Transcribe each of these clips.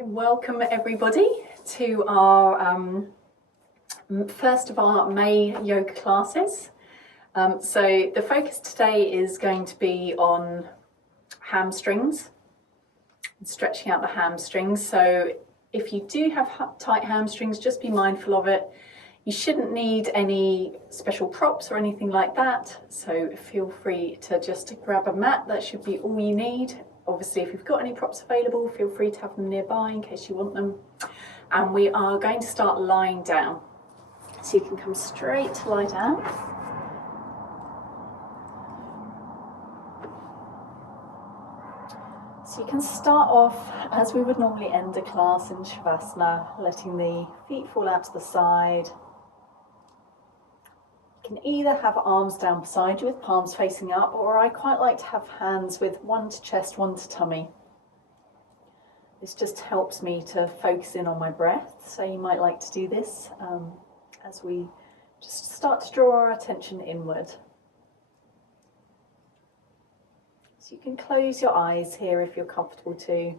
Welcome everybody to our first of our May yoga classes. So the focus today is going to be on hamstrings, stretching out the hamstrings. So if you do have tight hamstrings, just be mindful of it. You shouldn't need any special props or anything like that. So feel free to just grab a mat. That should be all you need. Obviously, if you've got any props available, feel free to have them nearby in case you want them. And we are going to start lying down. So you can come straight to lie down. So you can start off as we would normally end a class in Shavasana, letting the feet fall out to the side. You can either have arms down beside you with palms facing up, or I quite like to have hands with one to chest, one to tummy. This just helps me to focus in on my breath, so you might like to do this as we just start to draw our attention inward. So you can close your eyes here if you're comfortable to,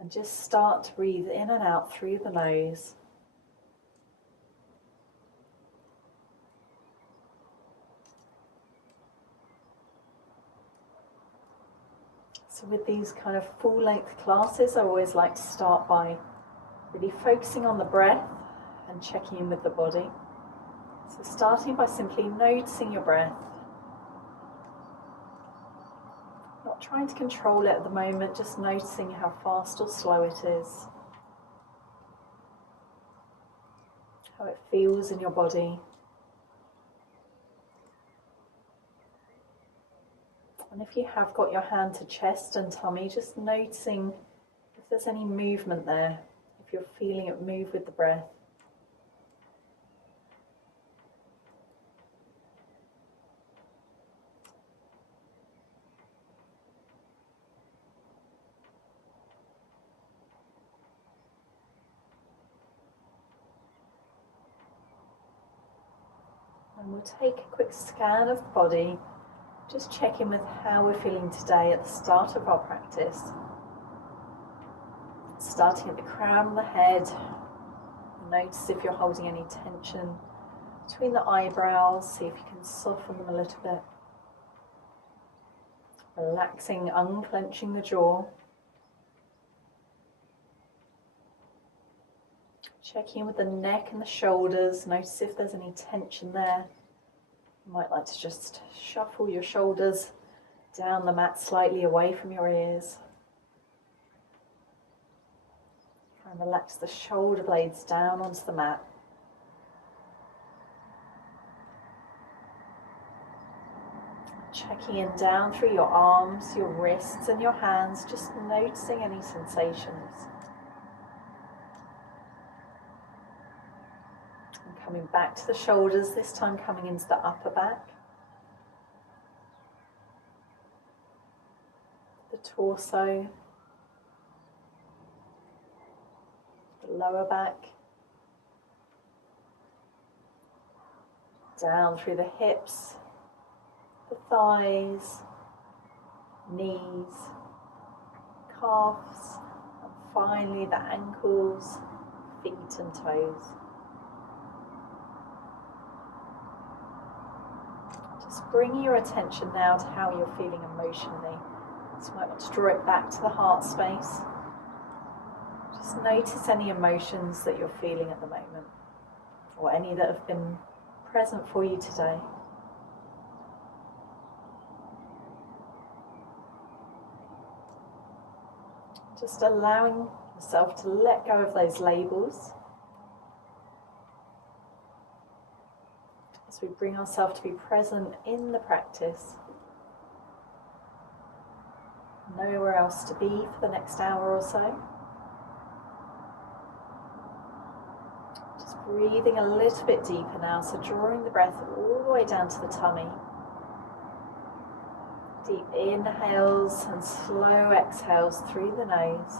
and just start to breathe in and out through the nose. So with these kind of full-length classes, I always like to start by really focusing on the breath and checking in with the body. So starting by simply noticing your breath. Not trying to control it at the moment, just noticing how fast or slow it is. How it feels in your body. And if you have got your hand to chest and tummy, just noticing if there's any movement there, if you're feeling it move with the breath. And we'll take a quick scan of the body. Just check in with how we're feeling today at the start of our practice. Starting at the crown of the head, notice if you're holding any tension between the eyebrows, see if you can soften them a little bit. Relaxing, unclenching the jaw. Checking in with the neck and the shoulders, notice if there's any tension there. You might like to just shuffle your shoulders down the mat slightly away from your ears. Try and relax the shoulder blades down onto the mat. Checking in down through your arms, your wrists and your hands, just noticing any sensations. Coming back to the shoulders, this time coming into the upper back. The torso. The lower back. Down through the hips, the thighs, knees, calves, and finally the ankles, feet and toes. Just bring your attention now to how you're feeling emotionally. So you might want to draw it back to the heart space. Just notice any emotions that you're feeling at the moment, or any that have been present for you today. Just allowing yourself to let go of those labels. As we bring ourselves to be present in the practice. Nowhere else to be for the next hour or so. Just breathing a little bit deeper now, so drawing the breath all the way down to the tummy. Deep inhales and slow exhales through the nose.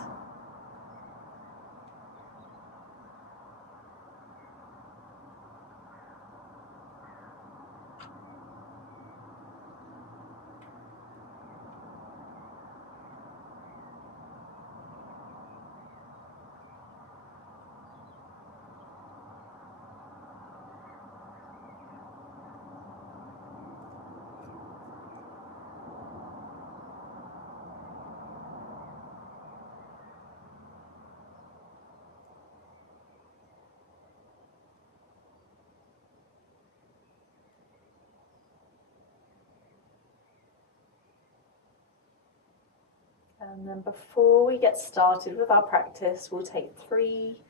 And then before we get started with our practice, we'll take 3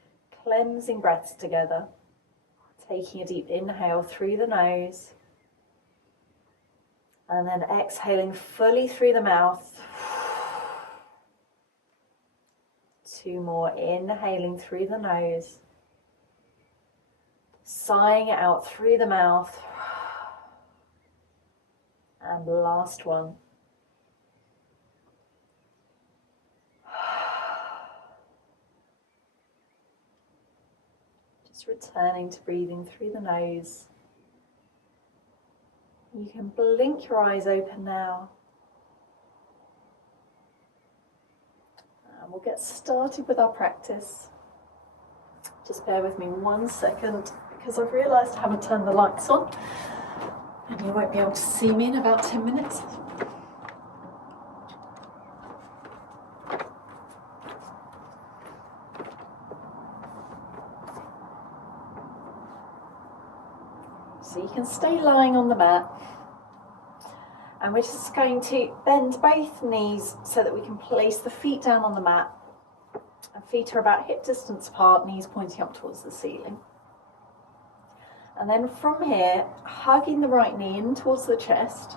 cleansing breaths together. Taking a deep inhale through the nose. And then exhaling fully through the mouth. 2 more, inhaling through the nose. Sighing it out through the mouth. And last one. Just returning to breathing through the nose. You can blink your eyes open now. And we'll get started with our practice. Just bear with me 1 second because I've realised I haven't turned the lights on and you won't be able to see me in about 10 minutes. So you can stay lying on the mat, and we're just going to bend both knees so that we can place the feet down on the mat, and feet are about hip distance apart, knees pointing up towards the ceiling. And then from here, hugging the right knee in towards the chest,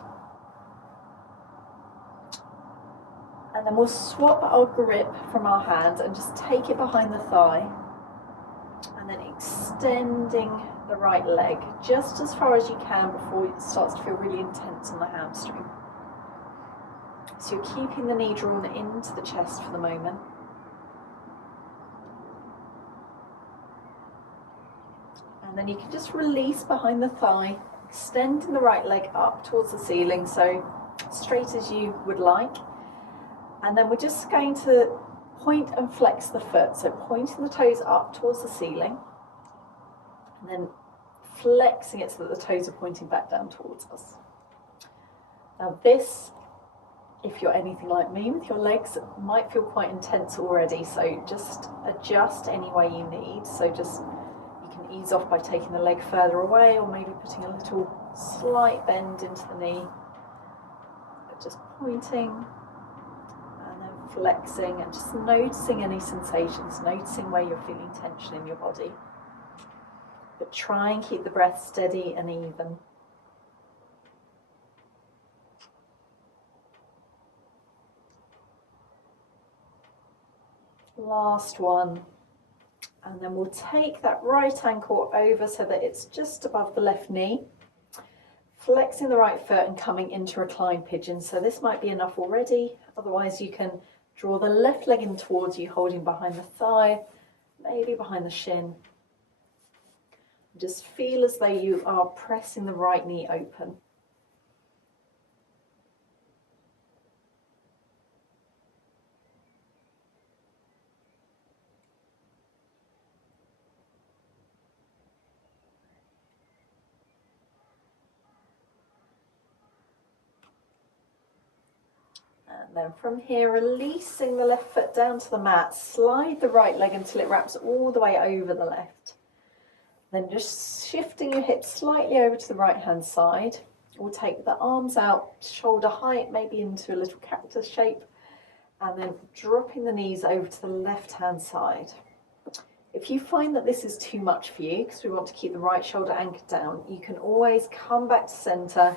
and then we'll swap our grip from our hand and just take it behind the thigh, and then extending the right leg just as far as you can before it starts to feel really intense on the hamstring. So you're keeping the knee drawn into the chest for the moment. And then you can just release behind the thigh, extending the right leg up towards the ceiling, so straight as you would like. And then we're just going to point and flex the foot, so pointing the toes up towards the ceiling, and then flexing it so that the toes are pointing back down towards us. Now this, if you're anything like me with your legs, might feel quite intense already, so just adjust any way you need. So just, you can ease off by taking the leg further away, or maybe putting a little slight bend into the knee, but just pointing and then flexing, and just noticing any sensations, noticing where you're feeling tension in your body. But try and keep the breath steady and even. Last one. And then we'll take that right ankle over so that it's just above the left knee. Flexing the right foot and coming into reclined pigeon. So this might be enough already. Otherwise you can draw the left leg in towards you, holding behind the thigh, maybe behind the shin. Just feel as though you are pressing the right knee open. And then from here, releasing the left foot down to the mat, slide the right leg until it wraps all the way over the left. Then just shifting your hips slightly over to the right hand side. We'll take the arms out, shoulder height, maybe into a little cactus shape, and then dropping the knees over to the left hand side. If you find that this is too much for you, because we want to keep the right shoulder anchored down, you can always come back to center,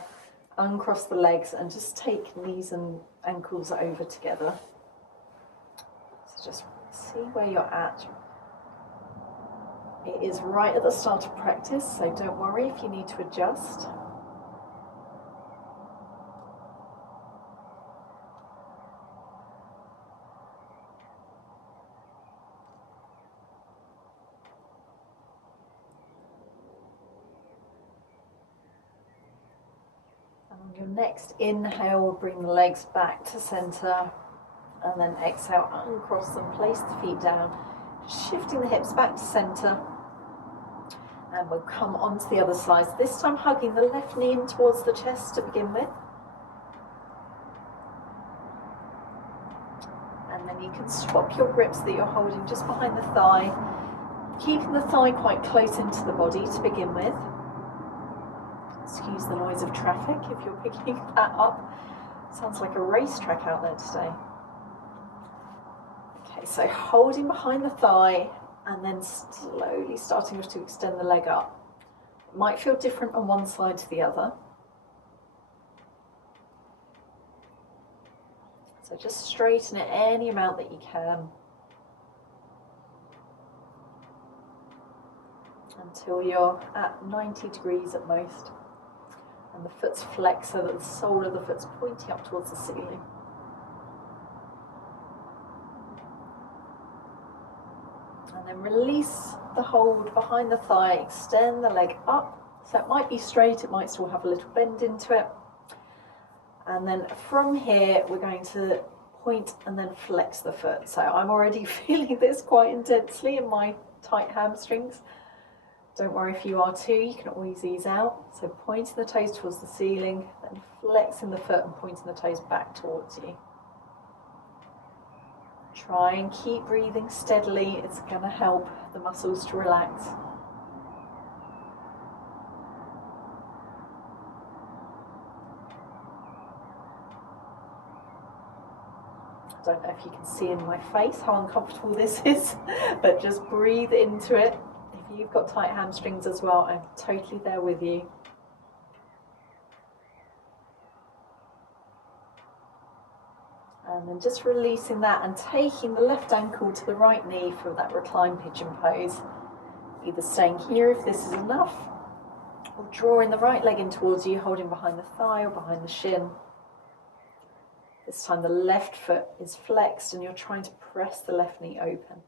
uncross the legs, and just take knees and ankles over together. So just see where you're at. It is right at the start of practice, so don't worry if you need to adjust. And on your next inhale, bring the legs back to center, and then exhale, uncross them, place the feet down, shifting the hips back to center. And we'll come onto the other side, this time hugging the left knee in towards the chest to begin with. And then you can swap your grips that you're holding just behind the thigh, keeping the thigh quite close into the body to begin with. Excuse the noise of traffic if you're picking that up. Sounds like a racetrack out there today. so holding behind the thigh and then slowly starting to extend the leg up. It might feel different on one side to the other. So just straighten it any amount that you can until you're at 90 degrees at most. And the foot's flexed so that the sole of the foot's pointing up towards the ceiling. And then release the hold behind the thigh, extend the leg up. So it might be straight, it might still have a little bend into it. And then from here, we're going to point and then flex the foot. So I'm already feeling this quite intensely in my tight hamstrings. Don't worry if you are too, you can always ease out. So pointing the toes towards the ceiling, then flexing the foot and pointing the toes back towards you. Try and keep breathing steadily, it's going to help the muscles to relax. I don't know if you can see in my face how uncomfortable this is, but just breathe into it. If you've got tight hamstrings as well, I'm totally there with you. And then just releasing that and taking the left ankle to the right knee for that reclined pigeon pose. Either staying here if this is enough, or drawing the right leg in towards you, holding behind the thigh or behind the shin. This time the left foot is flexed and you're trying to press the left knee open.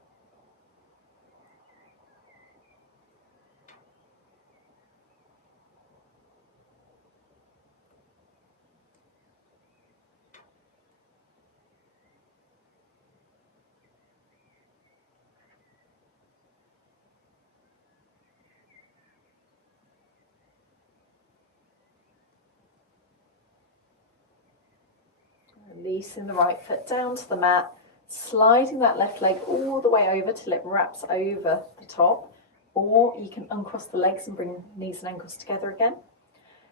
Releasing the right foot down to the mat, sliding that left leg all the way over till it wraps over the top, or you can uncross the legs and bring knees and ankles together again.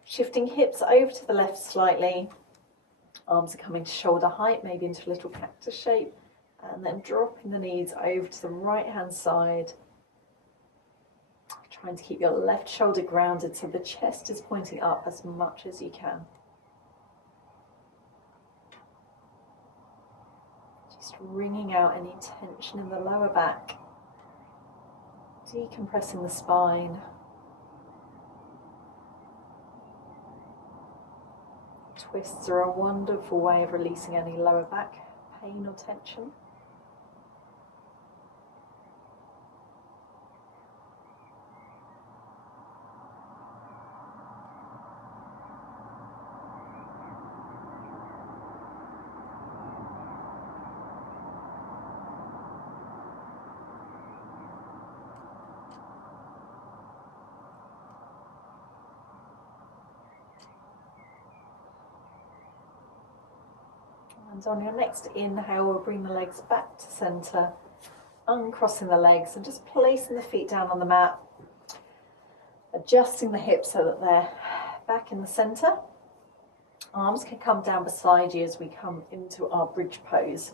Shifting hips over to the left slightly, arms are coming to shoulder height, maybe into a little cactus shape, and then dropping the knees over to the right hand side, trying to keep your left shoulder grounded so the chest is pointing up as much as you can. Just wringing out any tension in the lower back, decompressing the spine. Twists are a wonderful way of releasing any lower back pain or tension. And on your next inhale, we'll bring the legs back to centre, uncrossing the legs and just placing the feet down on the mat, adjusting the hips so that they're back in the centre. Arms can come down beside you as we come into our bridge pose.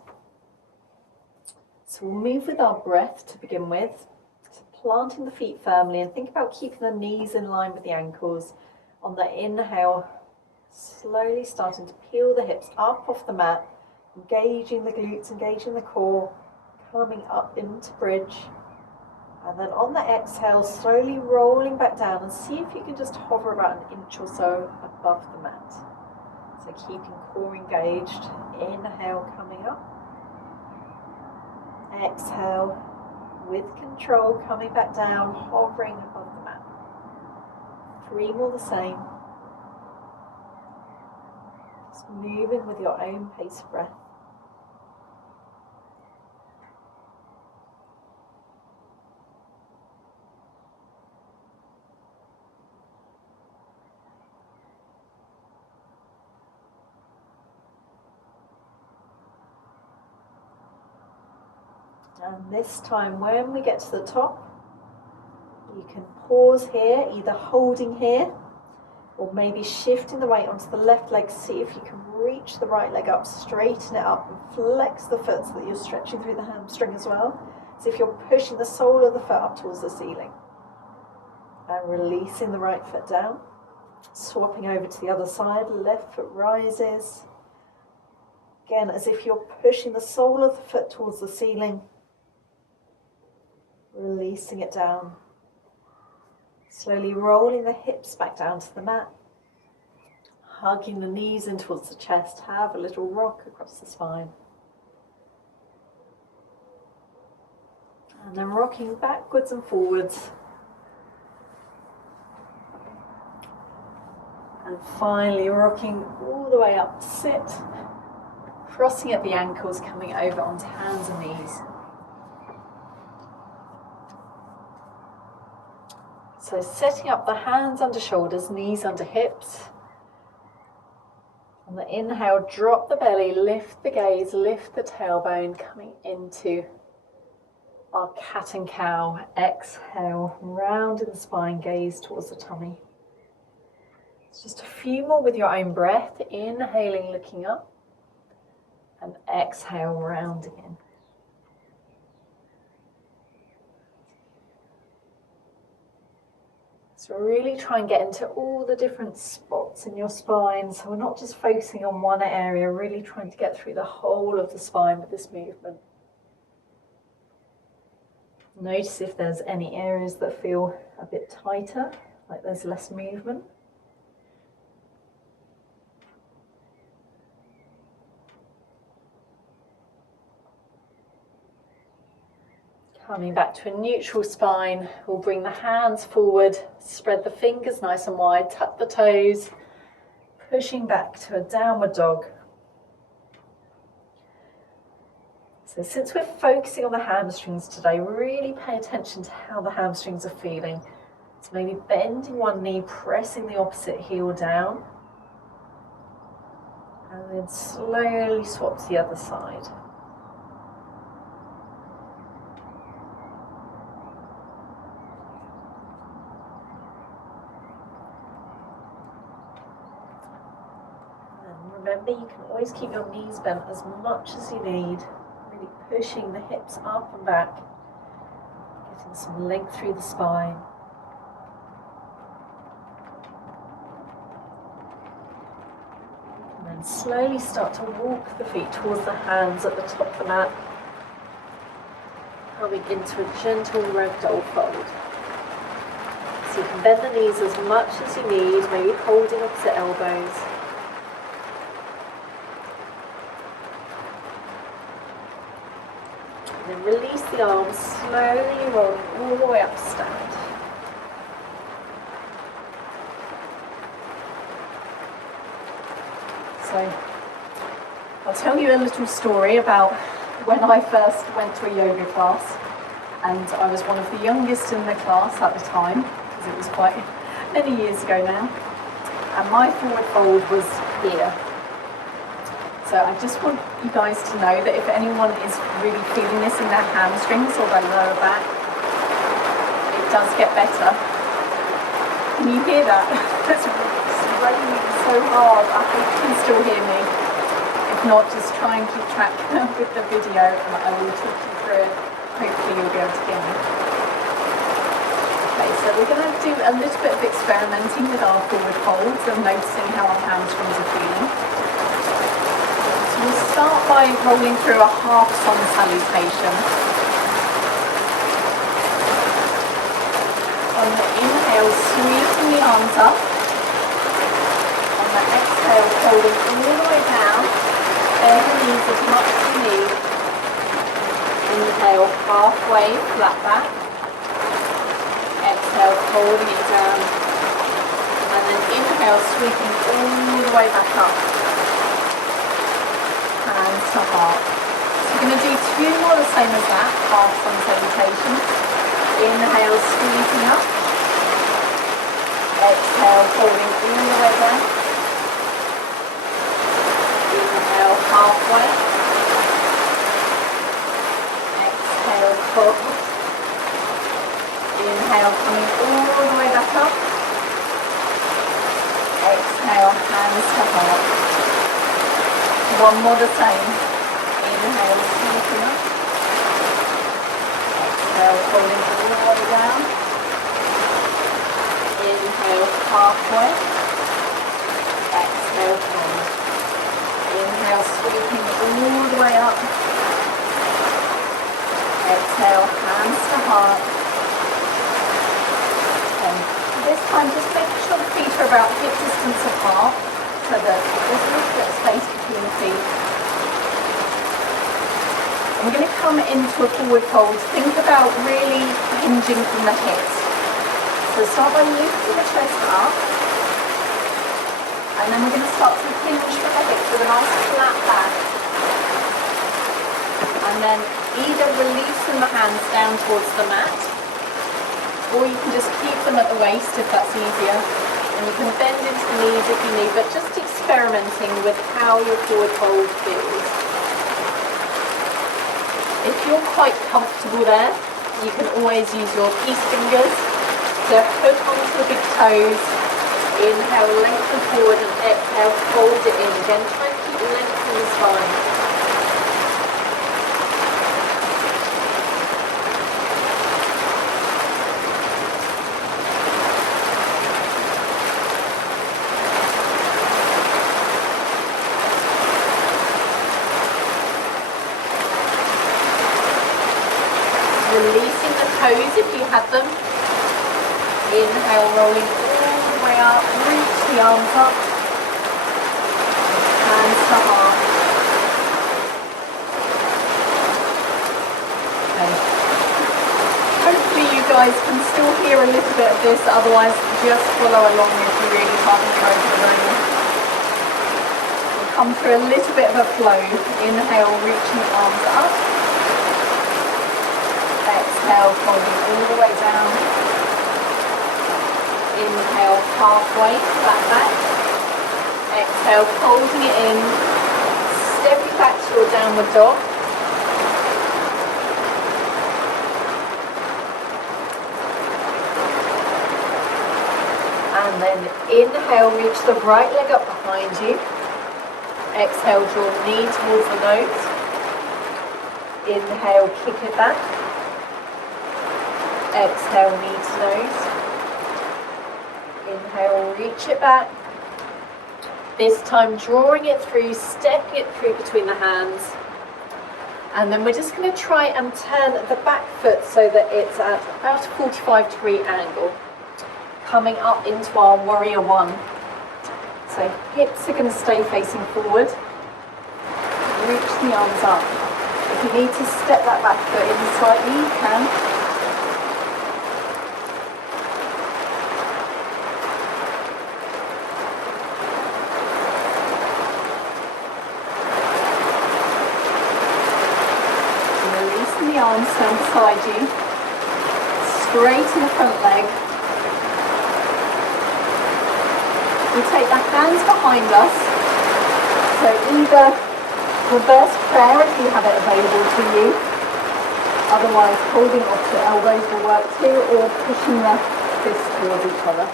So we'll move with our breath to begin with, so planting the feet firmly, and think about keeping the knees in line with the ankles. On the inhale, slowly starting to peel the hips up off the mat, engaging the glutes, engaging the core, coming up into bridge. And then on the exhale, slowly rolling back down, and see if you can just hover about an inch or so above the mat. So keeping core engaged. Inhale, coming up. Exhale, with control, coming back down, hovering above the mat. 3 more the same. Just moving with your own pace of breath. And this time, when we get to the top, you can pause here, either holding here or maybe shifting the weight onto the left leg. See if you can reach the right leg up, straighten it up, and flex the foot so that you're stretching through the hamstring as well. As if you're pushing the sole of the foot up towards the ceiling. And releasing the right foot down. Swapping over to the other side, left foot rises. Again, as if you're pushing the sole of the foot towards the ceiling. Releasing it down. Slowly rolling the hips back down to the mat. Hugging the knees in towards the chest. Have a little rock across the spine. And then rocking backwards and forwards. And finally rocking all the way up to sit. Crossing at the ankles, coming over onto hands and knees. So setting up the hands under shoulders, knees under hips. On the inhale, drop the belly, lift the gaze, lift the tailbone, coming into our cat and cow. Exhale, round in the spine, gaze towards the tummy. Just a few more with your own breath. Inhaling, looking up. And exhale, rounding in. So really try and get into all the different spots in your spine. So we're not just focusing on one area, really trying to get through the whole of the spine with this movement. Notice if there's any areas that feel a bit tighter, like there's less movement. Coming back to a neutral spine, we'll bring the hands forward, spread the fingers nice and wide, tuck the toes, pushing back to a downward dog. So since we're focusing on the hamstrings today, really pay attention to how the hamstrings are feeling. So maybe bending one knee, pressing the opposite heel down, and then slowly swap to the other side. Remember, you can always keep your knees bent as much as you need, really pushing the hips up and back, getting some length through the spine. And then slowly start to walk the feet towards the hands at the top of the mat, coming into a gentle ragdoll fold. So you can bend the knees as much as you need, maybe holding opposite elbows. And then release the arms, slowly rolling all the way up to stand. So, I'll tell you a little story about when I first went to a yoga class, and I was one of the youngest in the class at the time, because it was quite many years ago now, and my forward fold was here. So I just want you guys to know that if anyone is really feeling this in their hamstrings or their lower back, it does get better. Can you hear that? It's raining so hard. I hope you can still hear me. If not, just try and keep track with the video and I will talk you through it. Hopefully you'll be able to hear me. Okay, so we're going to do a little bit of experimenting with our forward folds and noticing how our hamstrings are feeling. We'll start by rolling through a half sun salutation. On the inhale, sweeping the arms up. On the exhale, folding all the way down. Bend the knees as much as you need. Inhale, halfway, flat back. Exhale, folding it down. And then inhale, sweeping all the way back up. Hands to heart. So we're going to do two more the same as that, half sun salutation. Inhale, squeezing up. Exhale, folding all the way down. Inhale, halfway. Exhale, fold. Inhale, coming all the way back up. Exhale, hands to heart. One more the same. Inhale, sweeping up. Exhale, folding all the way down. Inhale, halfway. Exhale, fold. Inhale, sweeping all the way up. Exhale, hands to heart. And this time just making sure the feet are about hip distance apart so that there's a little bit of space between the feet. And we're going to come into a forward fold. Think about really hinging from the hips. So start by lifting the chest up. And then we're going to start to hinge from the hips with a nice flat back. And then either releasing the hands down towards the mat, or you can just keep them at the waist if that's easier. And you can bend into the knees if you need, but just experimenting with how your forward fold feels. If you're quite comfortable there, you can always use your peace fingers to hook onto the big toes. Inhale, lengthen forward, and exhale, fold it in. Again, try and keep lengthening the spine. Releasing the toes if you had them. Inhale, rolling all the way up, reach the arms up. Hands to heart. Okay. Hopefully you guys can still hear a little bit of this, otherwise just follow along if you really can't hear over the room. We'll come through a little bit of a flow. Inhale, reaching the arms up. Exhale, folding all the way down. Inhale, halfway, flat back. Exhale, folding it in. Stepping back to your downward dog. And then inhale, reach the right leg up behind you. Exhale, draw the knee towards the nose. Inhale, kick it back. Exhale, knee to nose. Inhale, reach it back. This time drawing it through, stepping it through between the hands. And then we're just going to try and turn the back foot so that it's at about a 45-degree angle. Coming up into our warrior one. So hips are going to stay facing forward. Reach the arms up. If you need to step that back foot in slightly, you can. The arms down beside you, straighten the front leg. We take the hands behind us, so either reverse prayer if you have it available to you, otherwise holding opposite elbows will work too, or pushing the fists towards each other.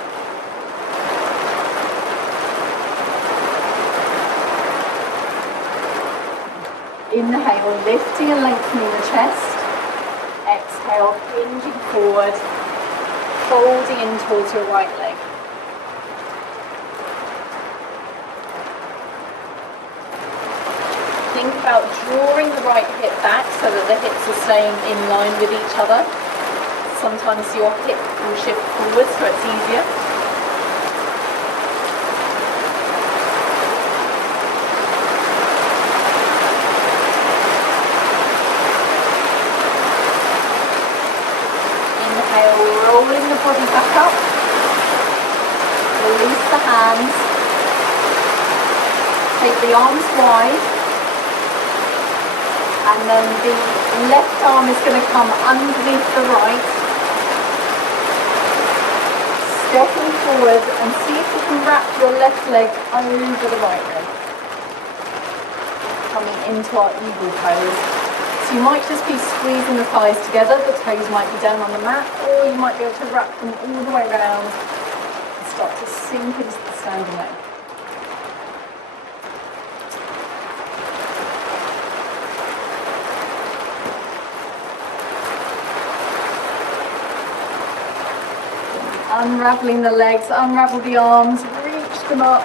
Inhale, lifting and lengthening the chest. Exhale, hinging forward, folding in towards your right leg. Think about drawing the right hip back so that the hips are staying in line with each other. Sometimes your hip will shift forward so it's easier. Rolling the body back up, release the hands, take the arms wide, and then the left arm is going to come underneath the right, stepping forward and see if you can wrap your left leg over the right leg, coming into our eagle pose. So you might just be squeezing the thighs together, the toes might be down on the mat, or you might be able to wrap them all the way around and start to sink into the standing leg. Unraveling the legs, unravel the arms, reach them up.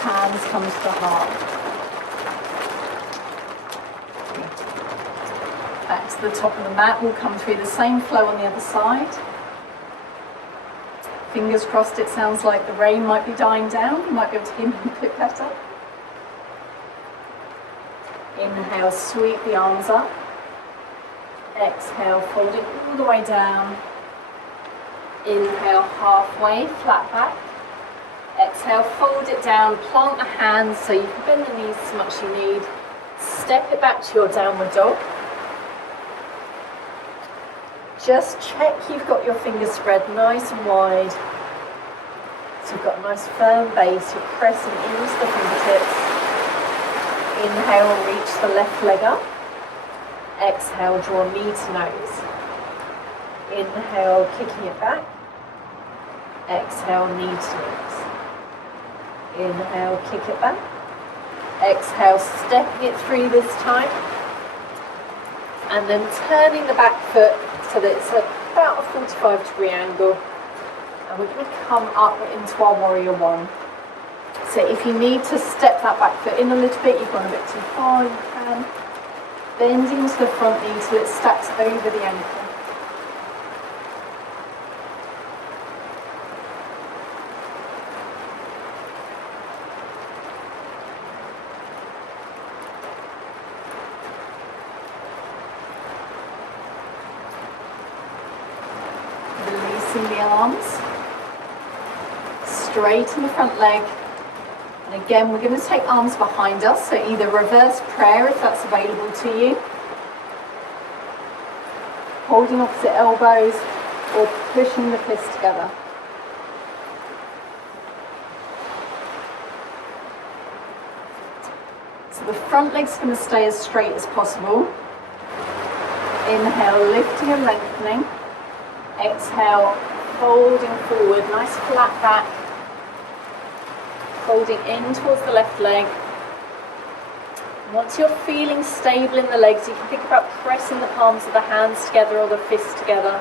Hands come to the heart. Back to the top of the mat, we'll come through the same flow on the other side. Fingers crossed, it sounds like the rain might be dying down. You might be able to hear me a bit better. Inhale, sweep the arms up. Exhale, fold it all the way down. Inhale, halfway, flat back. Exhale, fold it down, plant the hands so you can bend the knees as much as you need. Step it back to your downward dog. Just check you've got your fingers spread nice and wide. So you've got a nice firm base, you're pressing into the fingertips. Inhale, reach the left leg up. Exhale, draw knee to nose. Inhale, kicking it back. Exhale, knee to nose. Inhale, kick it back. Exhale, stepping it through this time. And then turning the back foot so that it's about a 45-degree angle. And we're going to come up into our warrior one. So if you need to step that back foot in a little bit, you've gone a bit too far, you can. Bend into the front knee till it stacks over the ankle. Releasing the arms. Straighten the front leg. And again, we're going to take arms behind us, so either reverse prayer if that's available to you, holding opposite elbows, or pushing the fists together. So the front leg's going to stay as straight as possible. Inhale, lifting and lengthening. Exhale, folding forward, nice flat back. Folding in towards the left leg. Once you're feeling stable in the legs, you can think about pressing the palms of the hands together or the fists together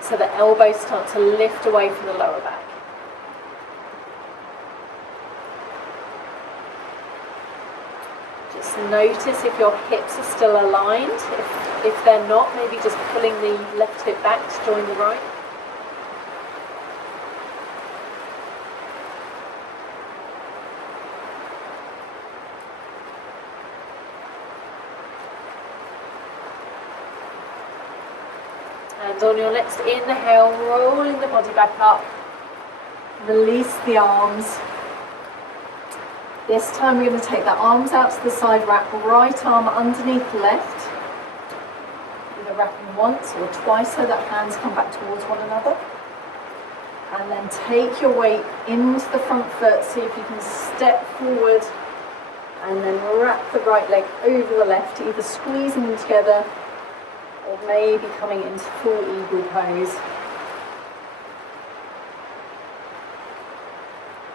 so the elbows start to lift away from the lower back. Just notice if your hips are still aligned. If they're not, maybe just pulling the left hip back to join the right. And on your next inhale, rolling the body back up. Release the arms. This time we're going to take the arms out to the side, wrap right arm underneath the left. Either wrapping once or twice so that hands come back towards one another. And then take your weight into the front foot, see if you can step forward and then wrap the right leg over the left, either squeezing them together or maybe coming into full eagle pose.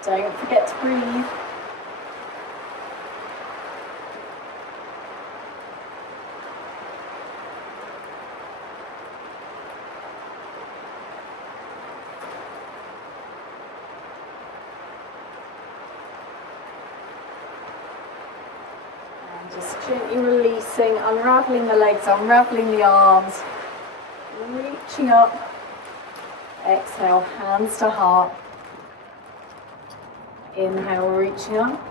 Don't forget to breathe. Just gently releasing, unraveling the legs, unraveling the arms, reaching up. Exhale, hands to heart. Inhale, reaching up.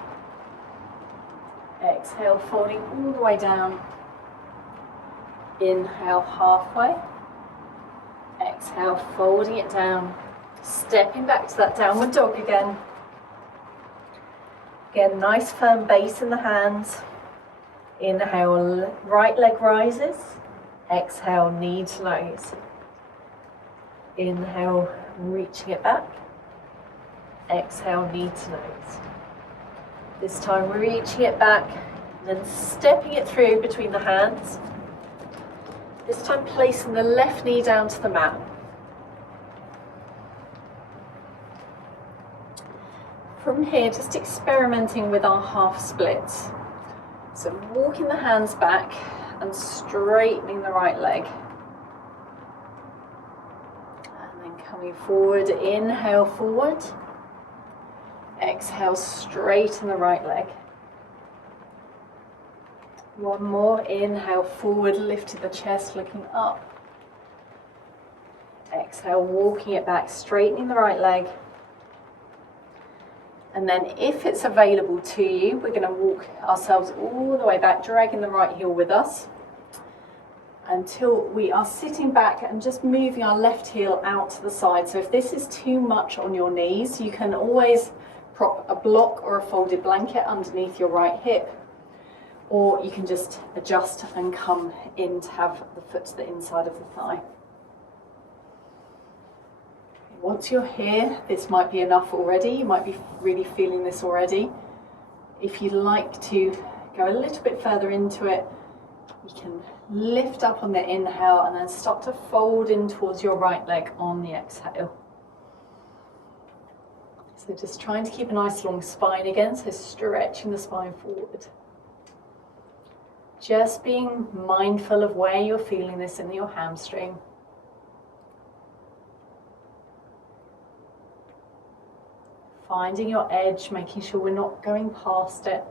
Exhale, folding all the way down. Inhale, halfway. Exhale, folding it down. Stepping back to that downward dog again. Again, nice firm base in the hands. Inhale, right leg rises. Exhale, knee to nose. Inhale, reaching it back. Exhale, knee to nose. This time reaching it back, then stepping it through between the hands. This time placing the left knee down to the mat. From here, just experimenting with our half splits. So walking the hands back and straightening the right leg. Coming forward, inhale forward. Exhale, straighten the right leg. One more, inhale forward, lifting the chest, looking up. Exhale, walking it back, straightening the right leg. And then if it's available to you, we're going to walk ourselves all the way back, dragging the right heel with us until we are sitting back and just moving our left heel out to the side. So if this is too much on your knees, you can always prop a block or a folded blanket underneath your right hip, or you can just adjust and come in to have the foot to the inside of the thigh. Once you're here, this might be enough already. You might be really feeling this already. If you'd like to go a little bit further into it, you can lift up on the inhale and then start to fold in towards your right leg on the exhale. So just trying to keep a nice long spine again, so stretching the spine forward. Just being mindful of where you're feeling this in your hamstring. Finding your edge, making sure we're not going past it.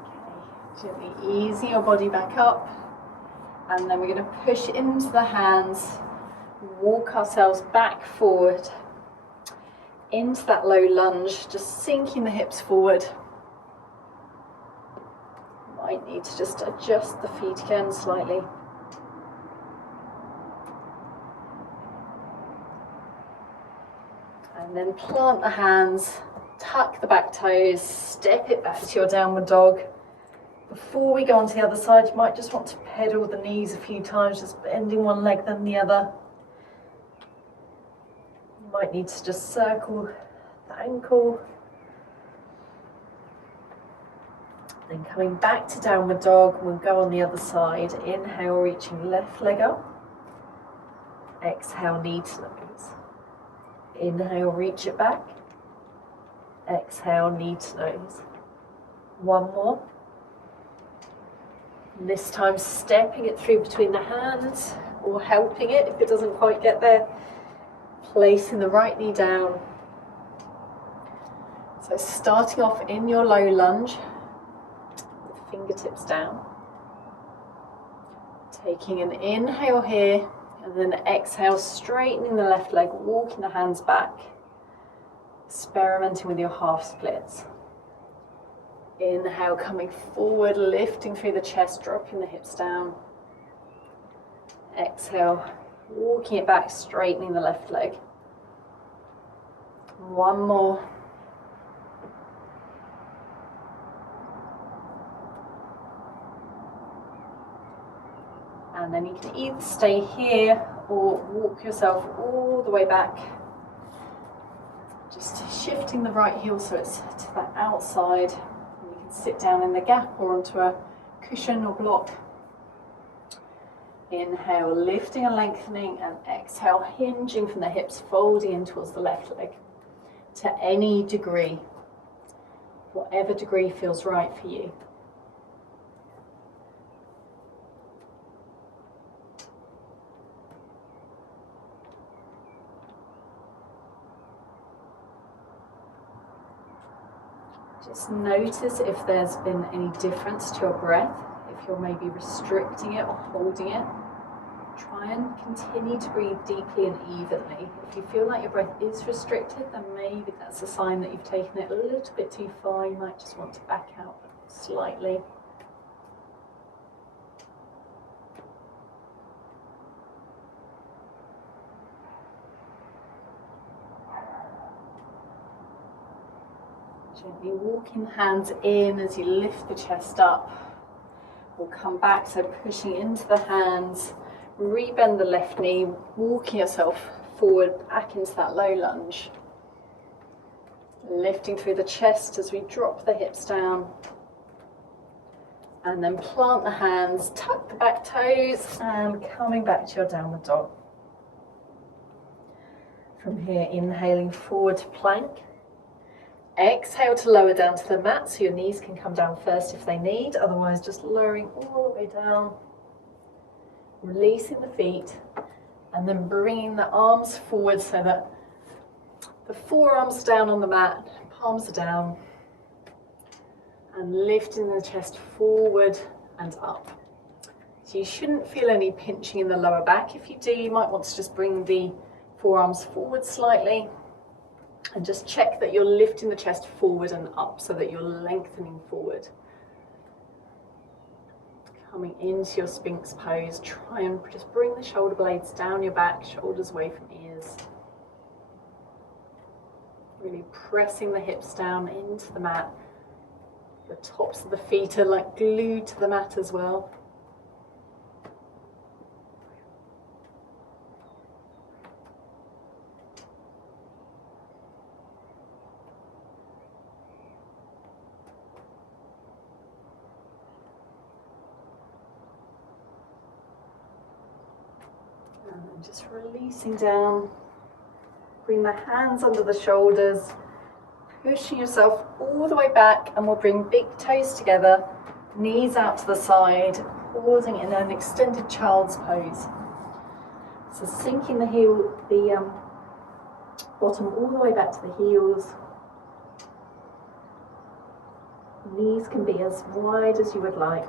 Okay, gently easing your body back up, and then we're going to push into the hands, walk ourselves back forward into that low lunge, just sinking the hips forward. Might need to just adjust the feet again slightly. And then plant the hands, tuck the back toes, step it back to your downward dog. Before we go on to the other side, you might just want to pedal the knees a few times, just bending one leg then the other. Might need to just circle the ankle. Then coming back to downward dog, we'll go on the other side. Inhale, reaching left leg up. Exhale, knee to nose. Inhale, reach it back. Exhale, knee to nose. One more. And this time stepping it through between the hands, or helping it if it doesn't quite get there. Placing the right knee down. So starting off in your low lunge, with fingertips down. Taking an inhale here, and then exhale, straightening the left leg, walking the hands back. Experimenting with your half splits. Inhale, coming forward, lifting through the chest, dropping the hips down. Exhale, walking it back, straightening the left leg. One more. And then you can either stay here or walk yourself all the way back. Just shifting the right heel so it's to the outside. And you can sit down in the gap or onto a cushion or block. Inhale, lifting and lengthening, and exhale, hinging from the hips, folding in towards the left leg. To any degree, whatever degree feels right for you. Just notice if there's been any difference to your breath, if you're maybe restricting it or holding it. Try and continue to breathe deeply and evenly. If you feel like your breath is restricted, then maybe that's a sign that you've taken it a little bit too far. You might just want to back out slightly. Gently walking the hands in as you lift the chest up. We'll come back, so pushing into the hands. Rebend the left knee, walking yourself forward back into that low lunge. Lifting through the chest as we drop the hips down. And then plant the hands, tuck the back toes, and coming back to your downward dog. From here, inhaling forward to plank. Exhale to lower down to the mat, so your knees can come down first if they need, otherwise just lowering all the way down. Releasing the feet, and then bringing the arms forward so that the forearms are down on the mat, palms are down, and lifting the chest forward and up. So you shouldn't feel any pinching in the lower back. If you do, you might want to just bring the forearms forward slightly and just check that you're lifting the chest forward and up so that you're lengthening forward. Coming into your Sphinx pose, try and just bring the shoulder blades down your back, shoulders away from ears. Really pressing the hips down into the mat. The tops of the feet are like glued to the mat as well. And just releasing down. Bring the hands under the shoulders, pushing yourself all the way back, and we'll bring big toes together, knees out to the side, pausing in an extended child's pose. So sinking the bottom all the way back to the heels. Knees can be as wide as you would like.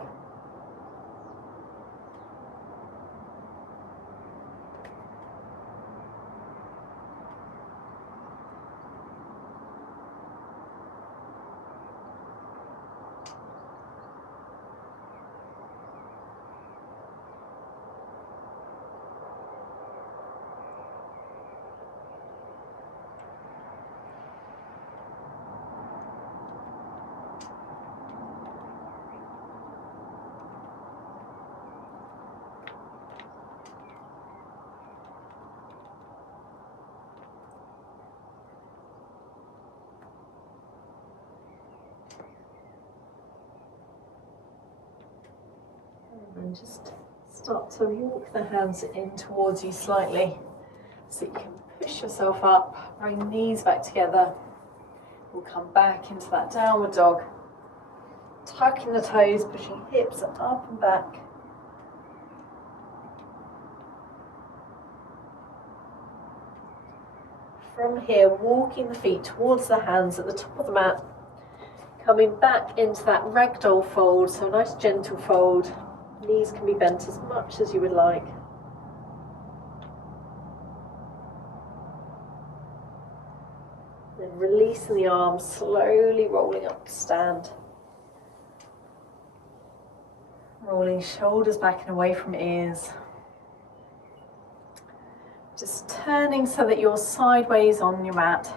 And just start to walk the hands in towards you slightly so you can push yourself up, bring knees back together. We'll come back into that downward dog, tucking the toes, pushing hips up and back. From here, walking the feet towards the hands at the top of the mat, coming back into that ragdoll fold, so a nice gentle fold. Knees can be bent as much as you would like. Then releasing the arms, slowly rolling up to stand. Rolling shoulders back and away from ears. Just turning so that you're sideways on your mat.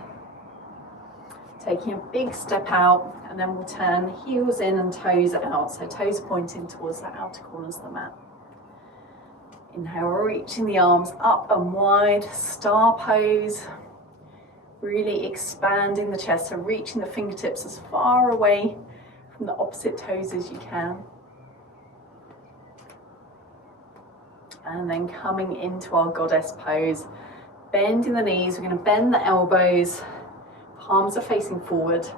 Taking a big step out, and then we'll turn heels in and toes out, so toes pointing towards the outer corners of the mat. Inhale, reaching the arms up and wide, star pose, really expanding the chest, so reaching the fingertips as far away from the opposite toes as you can. And then coming into our goddess pose, bending the knees, we're going to bend the elbows, palms are facing forward.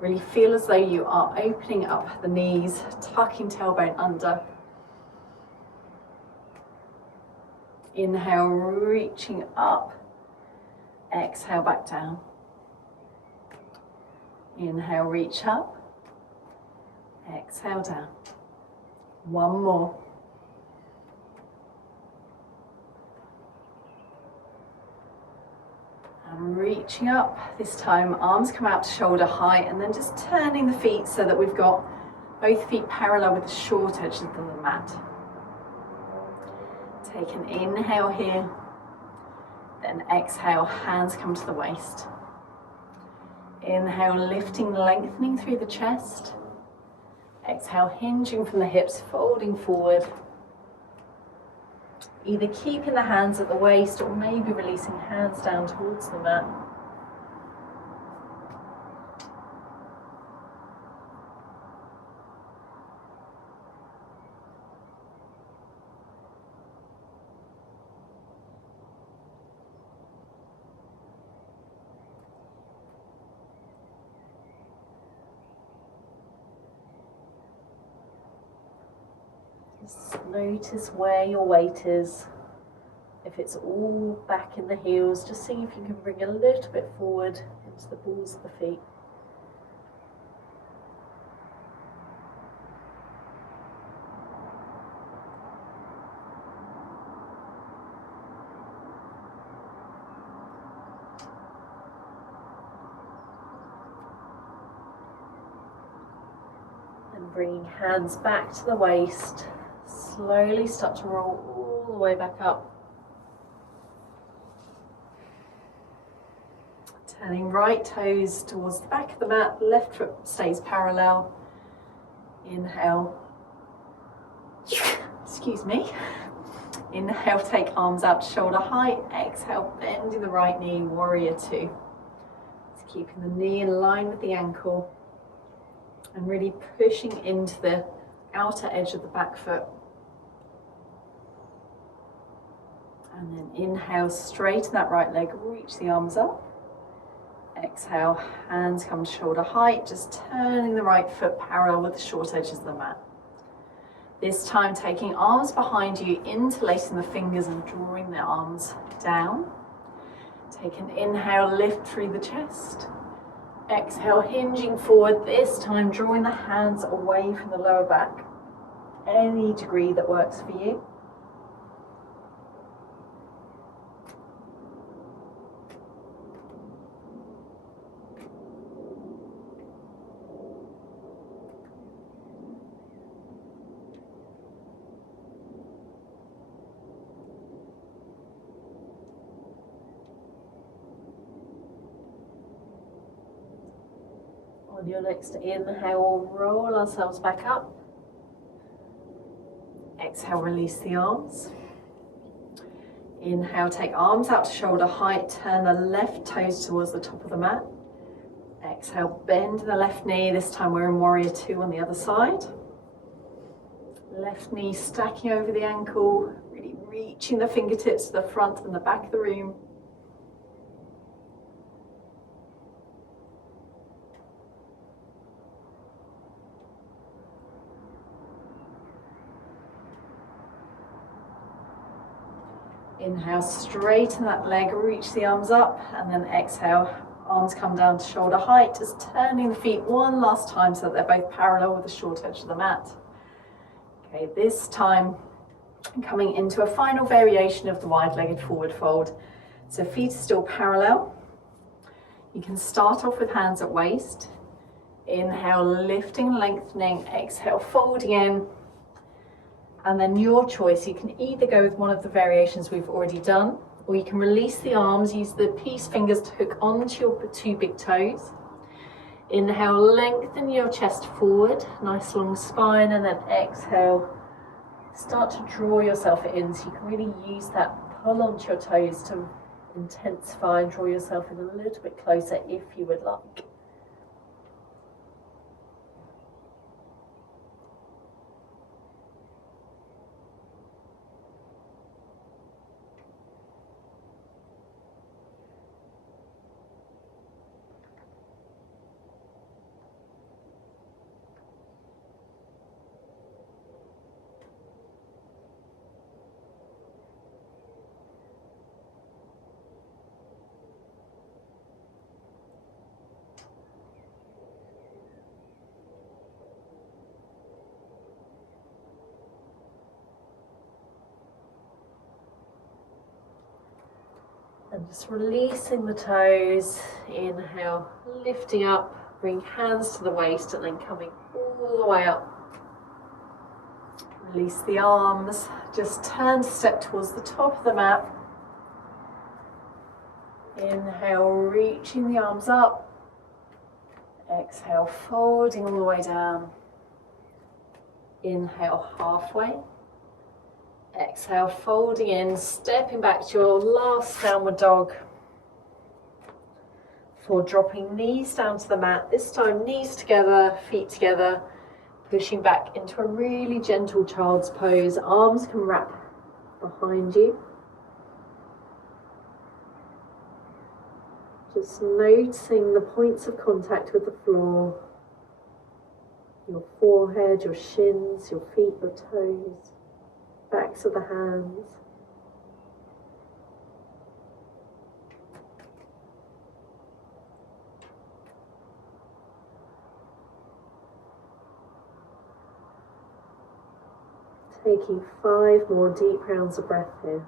Really feel as though you are opening up the knees, tucking tailbone under. Inhale, reaching up. Exhale, back down. Inhale, reach up. Exhale, down. One more. And reaching up, this time arms come out to shoulder height, and then just turning the feet so that we've got both feet parallel with the short edges of the mat. Take an inhale here, then exhale, hands come to the waist. Inhale, lifting, lengthening through the chest. Exhale, hinging from the hips, folding forward. Either keeping the hands at the waist or maybe releasing hands down towards the mat. Just notice where your weight is. If it's all back in the heels, just see if you can bring a little bit forward into the balls of the feet. And bringing hands back to the waist, slowly start to roll all the way back up. Turning right toes towards the back of the mat, left foot stays parallel. Inhale. Excuse me. Inhale, take arms out to shoulder height. Exhale, bending the right knee, warrior two. Just keeping the knee in line with the ankle and really pushing into the outer edge of the back foot. And then inhale, straighten that right leg, reach the arms up. Exhale, hands come to shoulder height, just turning the right foot parallel with the short edges of the mat. This time taking arms behind you, interlacing the fingers and drawing the arms down. Take an inhale, lift through the chest. Exhale, hinging forward, this time drawing the hands away from the lower back. Any degree that works for you. On your next inhale, roll ourselves back up. Exhale, release the arms. Inhale, take arms out to shoulder height, turn the left toes towards the top of the mat. Exhale, bend the left knee, this time we're in warrior two on the other side. Left knee stacking over the ankle, really reaching the fingertips to the front and the back of the room. Inhale, straighten that leg, reach the arms up, and then exhale, arms come down to shoulder height, just turning the feet one last time so that they're both parallel with the short edge of the mat. Okay, this time coming into a final variation of the wide-legged forward fold. So feet are still parallel. You can start off with hands at waist. Inhale, lifting, lengthening, exhale, folding in. And then your choice, you can either go with one of the variations we've already done, or you can release the arms, use the peace fingers to hook onto your two big toes. Inhale, lengthen your chest forward, nice long spine, and then exhale, start to draw yourself in so you can really use that pull onto your toes to intensify and draw yourself in a little bit closer if you would like. And just releasing the toes, inhale, lifting up, bring hands to the waist and then coming all the way up. Release the arms, just turn to step towards the top of the mat. Inhale, reaching the arms up. Exhale, folding all the way down. Inhale, halfway. Exhale, folding in, stepping back to your last downward dog. For dropping knees down to the mat, this time knees together, feet together, pushing back into a really gentle child's pose. Arms can wrap behind you. Just noticing the points of contact with the floor. your forehead, your shins, your feet, your toes, backs of the hands. Taking 5 more deep rounds of breath here.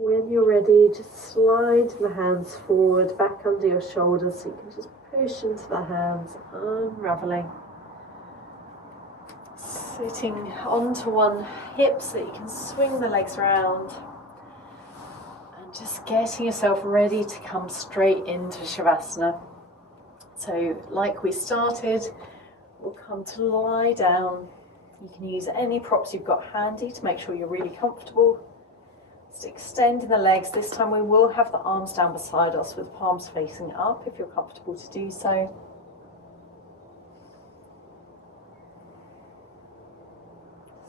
When you're ready, just slide the hands forward, back under your shoulders, so you can just push into the hands, unraveling. Sitting onto one hip so you can swing the legs around. And just getting yourself ready to come straight into Shavasana. So like we started, we'll come to lie down. You can use any props you've got handy to make sure you're really comfortable. Just extending the legs. This time we will have the arms down beside us with palms facing up if you're comfortable to do so.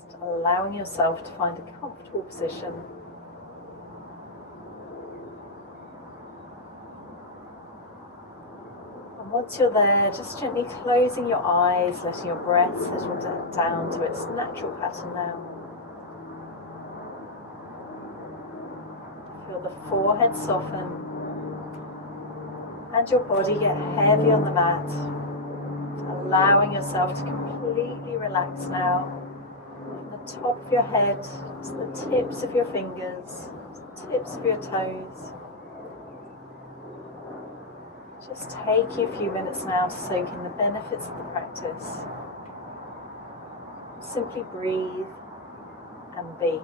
Just allowing yourself to find a comfortable position. And once you're there, just gently closing your eyes, letting your breath settle down to its natural pattern now. Feel the forehead soften and your body get heavy on the mat, allowing yourself to completely relax now from the top of your head to the tips of your fingers, to the tips of your toes. Just take you a few minutes now to soak in the benefits of the practice. Simply breathe and be.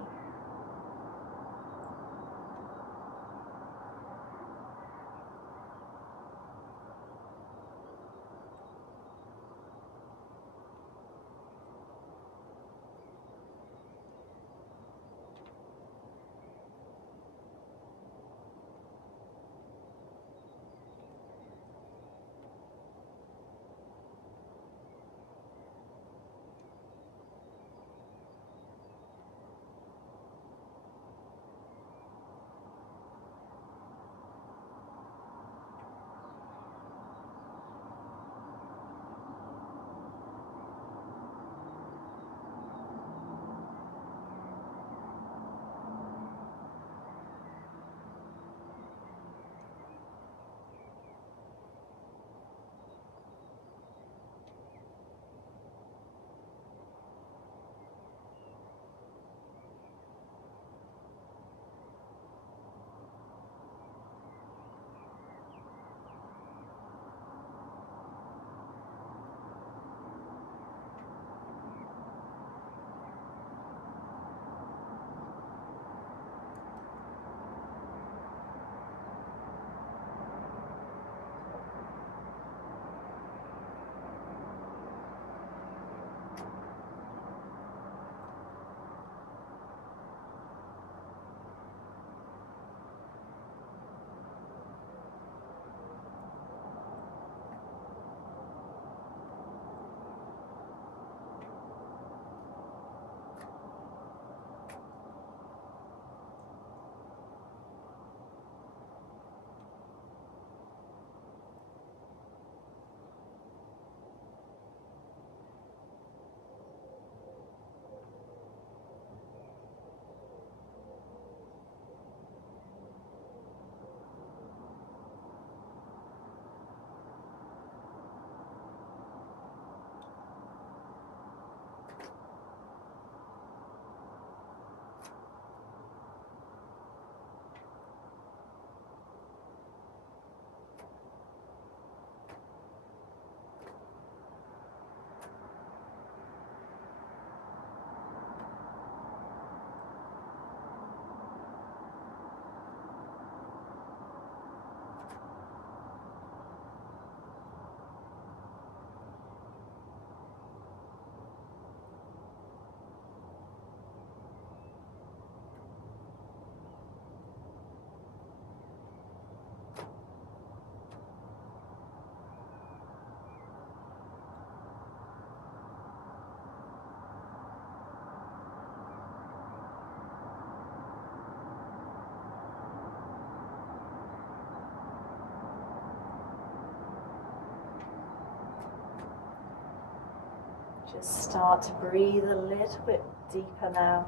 Just start to breathe a little bit deeper now,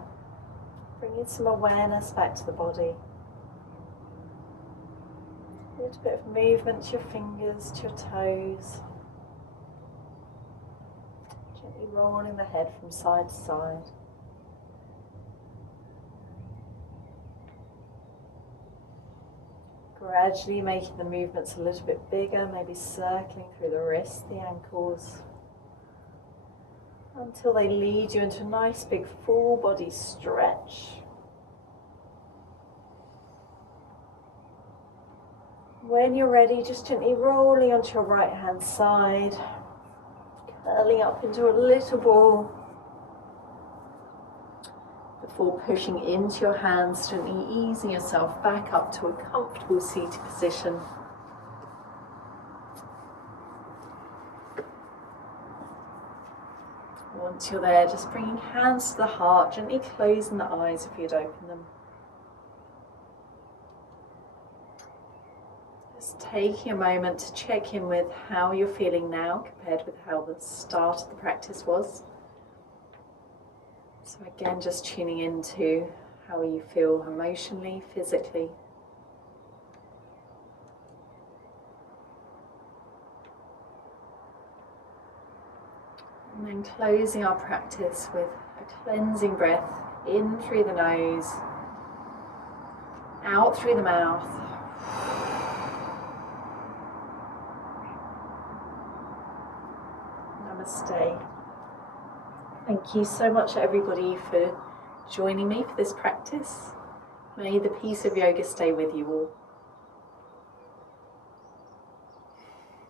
bringing some awareness back to the body. A little bit of movement to your fingers, to your toes. Gently rolling the head from side to side. Gradually making the movements a little bit bigger, maybe circling through the wrists, the ankles, until they lead you into a nice big full body stretch. When you're ready, just gently rolling onto your right hand side, curling up into a little ball, before pushing into your hands, gently easing yourself back up to a comfortable seated position. Once you're there, just bringing hands to the heart, gently closing the eyes if you'd open them. Just taking a moment to check in with how you're feeling now compared with how the start of the practice was. So again, just tuning into how you feel emotionally, physically. And then closing our practice with a cleansing breath in through the nose, out through the mouth. Namaste. Thank you so much, everybody, for joining me for this practice. May the peace of yoga stay with you all.